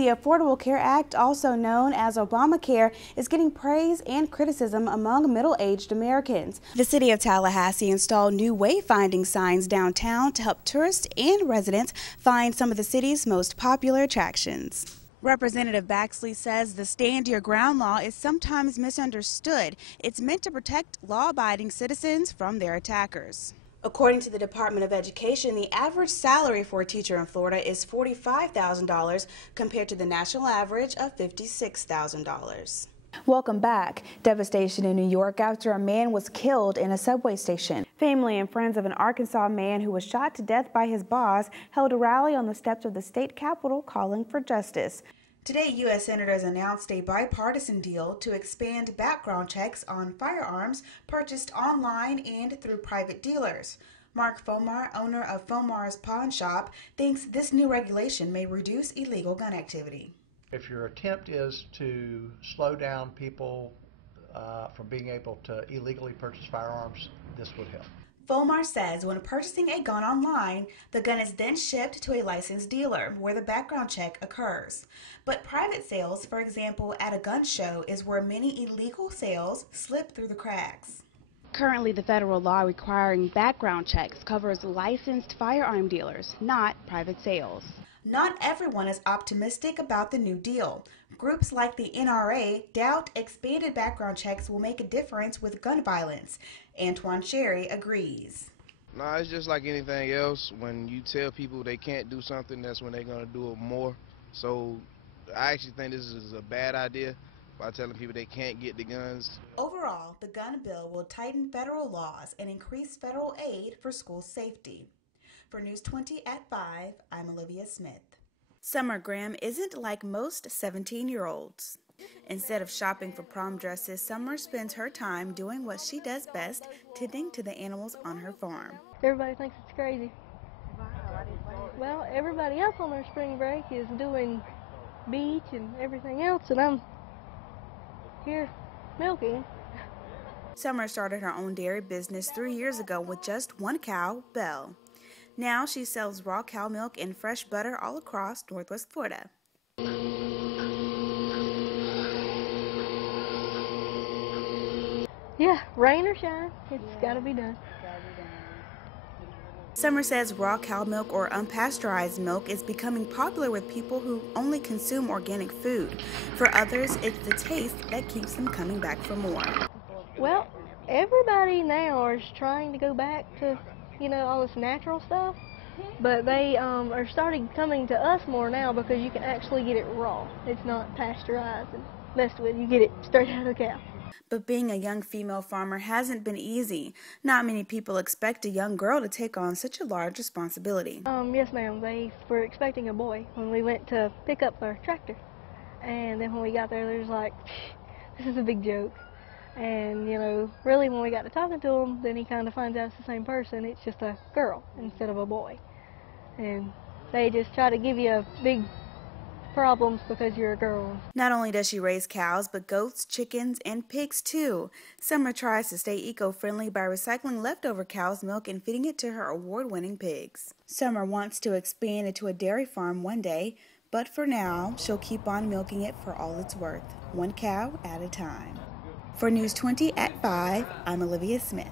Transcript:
The Affordable Care Act, also known as Obamacare, is getting praise and criticism among middle-aged Americans. The city of Tallahassee installed new wayfinding signs downtown to help tourists and residents find some of the city's most popular attractions. Representative Baxley says the stand your ground law is sometimes misunderstood. It's meant to protect law-abiding citizens from their attackers. According to the Department of Education, the average salary for a teacher in Florida is $45,000 compared to the national average of $56,000. Welcome back. Devastation in New York after a man was killed in a subway station. Family and friends of an Arkansas man who was shot to death by his boss held a rally on the steps of the state capitol calling for justice. Today, U.S. senators announced a bipartisan deal to expand background checks on firearms purchased online and through private dealers. Mark Fomar, owner of Fomar's Pawn Shop, thinks this new regulation may reduce illegal gun activity. If your attempt is to slow down people from being able to illegally purchase firearms, this would help. Fomar says when purchasing a gun online, the gun is then shipped to a licensed dealer where the background check occurs. But private sales, for example, at a gun show, is where many illegal sales slip through the cracks. Currently, the federal law requiring background checks covers licensed firearm dealers, not private sales. Not everyone is optimistic about the new deal. Groups like the NRA doubt expanded background checks will make a difference with gun violence. Antoine Sherry agrees. No, it's just like anything else. When you tell people they can't do something, that's when they're going to do it more. So I actually think this is a bad idea by telling people they can't get the guns. Overall, the gun bill will tighten federal laws and increase federal aid for school safety. For News 20 at 5, I'm Olivia Smith. Summer Graham isn't like most 17-year-olds. Instead of shopping for prom dresses, Summer spends her time doing what she does best, tending to the animals on her farm. Everybody thinks it's crazy. Well, everybody else on their spring break is doing beach and everything else, and I'm here milking. Summer started her own dairy business 3 years ago with just one cow, Belle. Now she sells raw cow milk and fresh butter all across Northwest Florida. Yeah, rain or shine, it's got to be done. Summer says raw cow milk or unpasteurized milk is becoming popular with people who only consume organic food. For others, it's the taste that keeps them coming back for more. Well, everybody now is trying to go back to all this natural stuff, but they are starting coming to us more now because you can actually get it raw. It's not pasteurized and messed with. You get it straight out of the cow. But being a young female farmer hasn't been easy. Not many people expect a young girl to take on such a large responsibility. Yes, ma'am. They were expecting a boy when we went to pick up our tractor. And then when we got there, they was like, this is a big joke. And, really when we got to talking to him, then he kind of finds out it's the same person. It's just a girl instead of a boy. And they just try to give you big problems because you're a girl. Not only does she raise cows, but goats, chickens, and pigs too. Summer tries to stay eco-friendly by recycling leftover cow's milk and feeding it to her award-winning pigs. Summer wants to expand into a dairy farm one day, but for now, she'll keep on milking it for all it's worth, one cow at a time. For News 20 at 5, I'm Olivia Smith.